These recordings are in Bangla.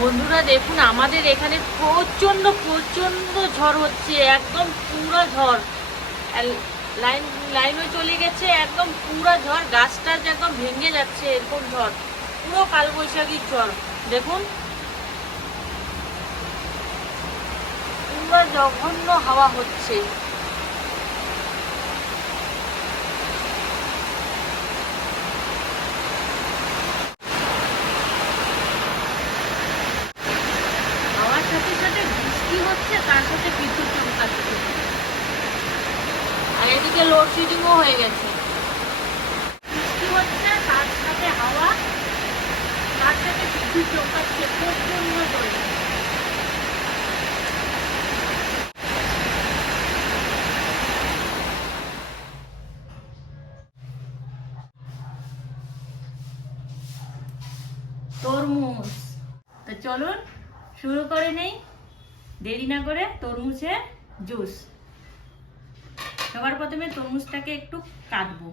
বন্ধুরা দেখুন, আমাদের এখানে প্রচন্ড প্রচন্ড ঝড় হচ্ছে, একদম পুরো ঝড়। লাইনও চলে গেছে, একদম পুরো ঝড়, গাছটা একদম ভেঙে যাচ্ছে, এরকম ঝড়, পুরো কালবৈশাখীর ঝড়। দেখুন পুরো জঘন্য হাওয়া হচ্ছে। হাওয়ার সাথে সাথে বৃষ্টি হচ্ছে, তার সাথে বিদ্যুৎ চমকাচ্ছে, আর এদিকে লোডশেডিংও হয়ে গেছে। বৃষ্টি হচ্ছে, তার সাথে হাওয়া, তার সাথে বিদ্যুৎ চমকাচ্ছে প্রচন্ড জোরে। তরমুজ, তো চলুন শুরু করে নেই দেরি না করে তরমুজের জুস। সবার প্রথমে তরমুজটাকে একটু কাটবো।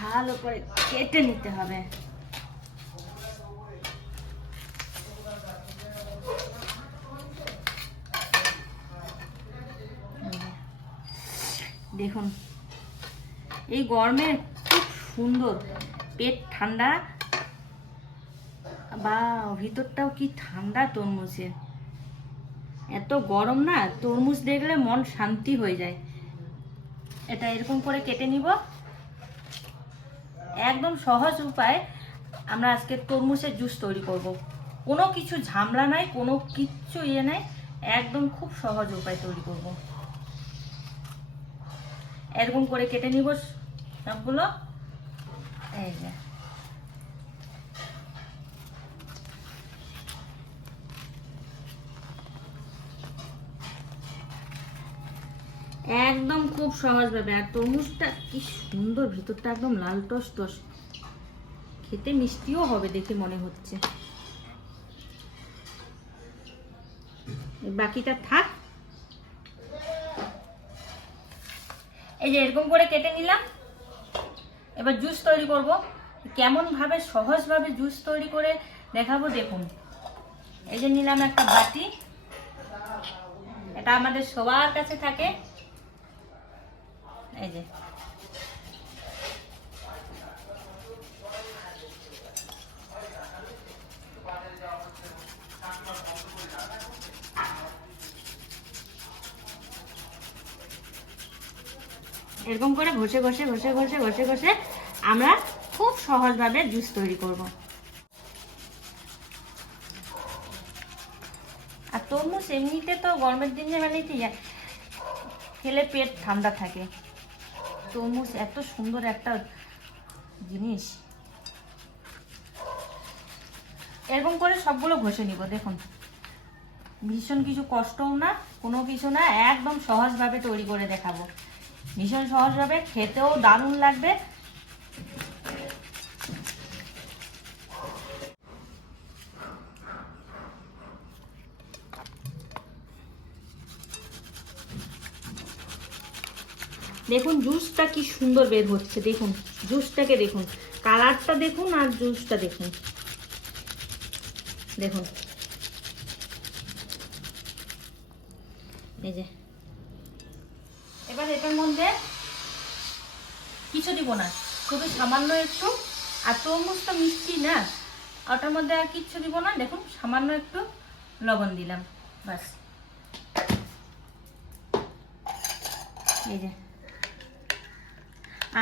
ভালো করে কেটে নিতে হবে। দেখুন এই গরমে খুব সুন্দর, পেট ঠান্ডা, বা ভিতরটাও কি ঠান্ডা তরমুজের। এত গরম না, তরমুজ দেখলে মন শান্তি হয়ে যায়। এটা এরকম করে কেটে নিব। একদম সহজ উপায় আমরা আজকে তরমুজের জুস তৈরি করব। কোনো কিছু ঝামেলা নাই, কোনো কিচ্ছু নাই, একদম খুব সহজ উপায় তৈরি করব। এরকম করে কেটে নিব সবগুলো। এই যে একদম খুব সহজভাবে। আর তরমুজটা কি সুন্দর, ভিতরটা একদম লাল টস টস, খেতে মিষ্টিও হবে দেখে মনে হচ্ছে। বাকিটা থাক। এই যে এরকম করে কেটে নিলাম। এবার জুস তৈরি করব। কেমন ভাবে সহজভাবে জুস তৈরি করে দেখাবো দেখুন। এই যে নিলাম একটা বাটি, এটা আমাদের সবার কাছে থাকে। এই যে এরকম করে ঘষে ঘষে ঘষে ঘষে ঘষে ঘষে আমরা খুব সহজভাবে জুস তৈরি করব। আর তরমুজ এমনিতে তো গরমের দিনে মানে কি খেলে পেট ঠান্ডা থাকে। তরমুজ এত সুন্দর একটা জিনিস। এরকম করে সবগুলো ঘষে নিব। দেখুন ভীষণ কিছু কষ্টও না, কোনো কিছু না, একদম সহজভাবে তৈরি করে দেখাবো। ভীষণ সহজভাবে, খেতেও দারুণ লাগবে। দেখুন জুসটা কি সুন্দর বের হচ্ছে। দেখুন জুসটাকে দেখুন, কালারটা দেখুন, আর জুসটা দেখুন। দেখুন এই যে এবার এটার মধ্যে কিছু দিব না, শুধু সামান্য একটু, আর তরমুজটা মিষ্টি না, ওটার মধ্যে আর কিচ্ছু দিব না। দেখুন সামান্য একটু লবণ দিলাম, বাস। এই যে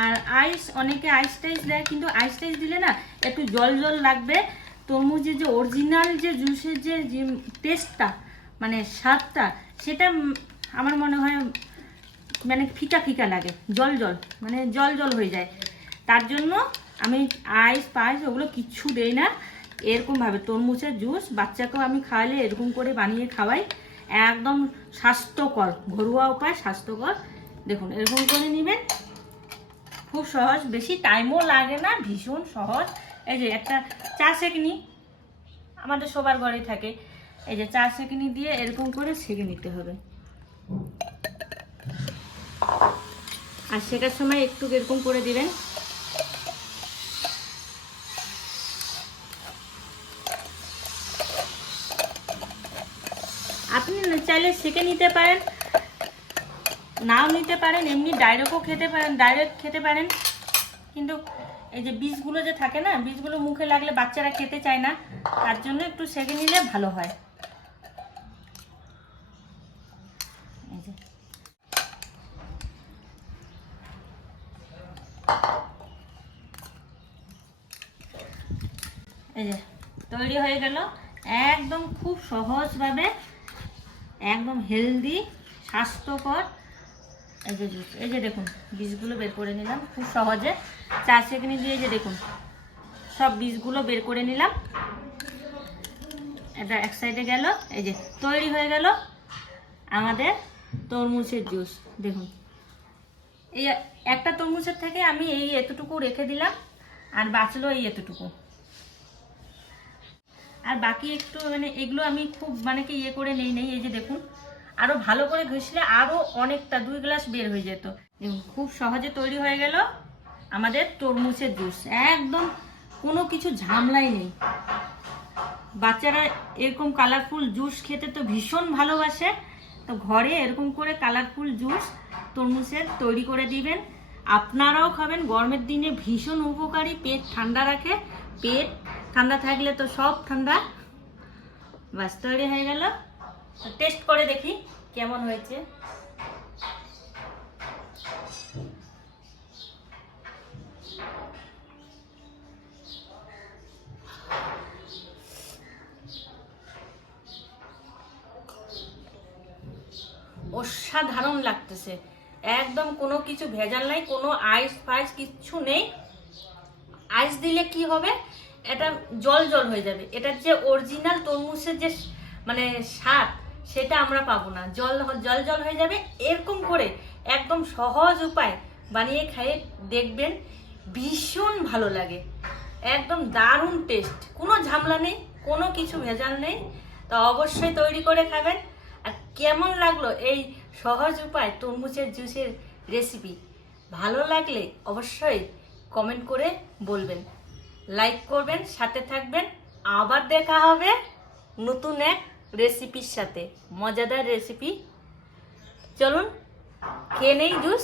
আর আইস, অনেকে আইস টাইস দেয়, কিন্তু আইস টাইস দিলে না একটু জল জল লাগবে। তরমুজের যে অরিজিনাল যে জুসের যে টেস্টটা, মানে স্বাদটা, সেটা আমার মনে হয় মানে ফিকা ফিকা লাগে, জল জল, মানে জল জল হয়ে যায়। তার জন্য আমি আইস পাইস ওগুলো কিচ্ছু দেই না। এরকমভাবে তরমুজের জুস বাচ্চাকেও আমি খাওয়ালে এরকম করে বানিয়ে খাওয়াই, একদম স্বাস্থ্যকর, ঘরোয়া উপায়, স্বাস্থ্যকর। দেখুন এরকম করে নেবেন, খুব সহজ, বেশি টাইমও লাগে না, ভীষণ সহজ। এই যে একটা চা সেঁকনি আমাদের সবার ঘরে থাকে, এই যে চা সেঁকনি দিয়ে এরকম করে সেঁকে নিতে হবে। আর শেখার সময় একটু এরকম করে দিবেন। আপনি চাইলে সেকে নিতে পারেন, নাও নিতে পারেন, এমনি ডাইরেক্টও খেতে পারেন, ডাইরেক্ট খেতে পারেন। কিন্তু এই যে বীজগুলো যে থাকে না, বীজগুলো মুখে লাগলে বাচ্চারা খেতে চায় না, তার জন্য একটু সেকে নিলে ভালো হয়। এই যে তৈরি হয়ে গেল একদম খুব সহজভাবে, একদম হেলদি, স্বাস্থ্যকর এই যে জুস। এই যে দেখুন বীজগুলো বের করে নিলাম খুব সহজে, 4 সেকেন্ড দিয়ে। যে দেখুন সব বীজগুলো বের করে নিলাম, এটা এক সাইডে গেল। এই যে তৈরি হয়ে গেল আমাদের তরমুজের জুস। দেখুন এই একটা তরমুজের থেকে আমি এই এতটুকু রেখে দিলাম, আর বাঁচলো এই এতটুকু। আর বাকি একটু মানে এগুলো আমি খুব মানে কি ইয়ে করে নেই। এই যে দেখুন আরো ভালো করে ঘষলে আরো অনেকটা 2 গ্লাস বের হয়ে যেত। দেখুন খুব সহজে তৈরি হয়ে গেল আমাদের তরমুজের জুস, একদম কোনো কিছু ঝামেলাই নেই। বাচ্চারা এরকম কালারফুল জুস খেতে তো ভীষণ ভালোবাসে, তো ঘরে এরকম করে কালারফুল জুস তরমুজের তৈরি করে দিবেন, আপনারাও খাবেন। গরমের দিনে ভীষণ উপকারী, পেট ঠান্ডা রাখে, পেট ঠান্ডা থাকলে তো সব ঠান্ডা। বাস তৈরি হয়ে গেল, টেস্ট করে দেখি কেমন হয়েছে। অসাধারণ লাগতেছে, একদম কোনো কিছু ভেজাল নাই, কোনো আইস ফাইস কিচ্ছু নেই। আইস দিলে কি হবে, এটা জল জল হয়ে যাবে। এটার যে অরিজিনাল তরমুজের যে মানে স্বাদ সেটা আমরা পাবো না, জল জল জল হয়ে যাবে। এরকম করে একদম সহজ উপায় বানিয়ে খাইয়ে দেখবেন, ভীষণ ভালো লাগে, একদম দারুণ টেস্ট, কোনো ঝামেলা নেই, কোনো কিছু ভেজাল নেই। তো অবশ্যই তৈরি করে খাবেন। আর কেমন লাগলো এই সহজ উপায় তরমুজের জুসের রেসিপি, ভালো লাগলে অবশ্যই কমেন্ট করে বলবেন, লাইক করবেন, সাথে থাকবেন। আবার দেখা হবে নতুন এক রেসিপির সাথে, মজাদার রেসিপি। চলুন খেয়ে নেই জুস।